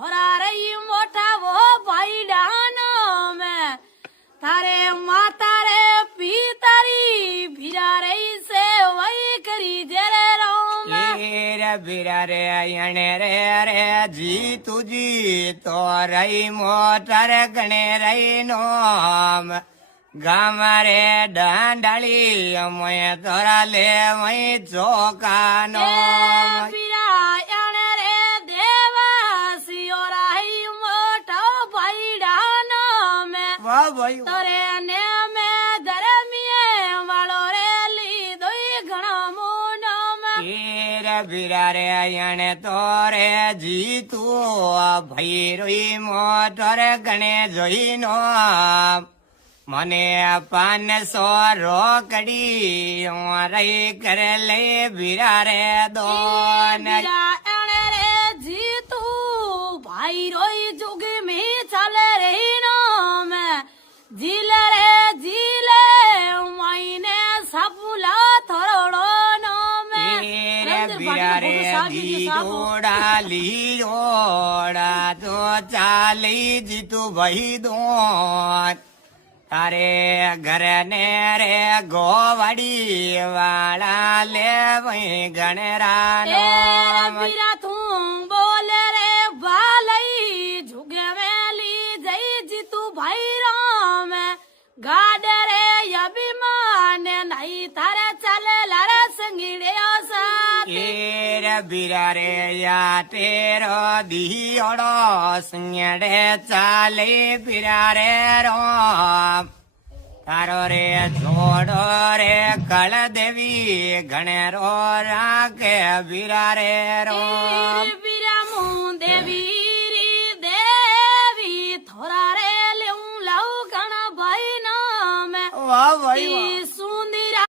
थोड़ा रही मोटा वो भाई डानो में थारे माता रे पीतारी भिरा रही से वही करी जेरे रोम रे बिरा रे अयणे रे रे जी तुजी तो रही मोटर गणे रही नोम गाम रे डांडाली मैं तोरा ले वही चौका नोम भिरा याने रे देवासी और आई मोटा भाई डानो में वाह भाई तोरे ने में धर्मिये वालो रे ली दोई घणो मुनो में रे बिरा रे अयणे तोरे जी तू भाई रोई मोटर गणे जोई नोम મને 500 રોકડી રહી કરે લે બીરા રે દોન भिरा याने रे जीतू भाई रोई जुगी में चले रही नो में जीले रे जीले मायने सबुला थोड़ो नो में રે બીરા રે દી જોડા લી જોડા તો ચાલી જીતું ભાઈ દોન તારે ઘરે ને રે ગોવાડી વાળા લે વહી ગણરાનો भिरा तू बोले रे भालई जुगे मेली जई जीतू भाई राम गाडे रे अभिमान नहीं थारे चले लरे संगीड़े साथ રે બીરા રે યા તેરો દિયોડો સંયડે ચાલે બીરા રે રોમ તારો રે જોડો રે કળ દેવી ગણેરો રાખે બીરા રે રોમ भिरा मुं देवी री देवी थोड़ा रे लेऊं लऊ गण भाई नाम વાહ ભાઈ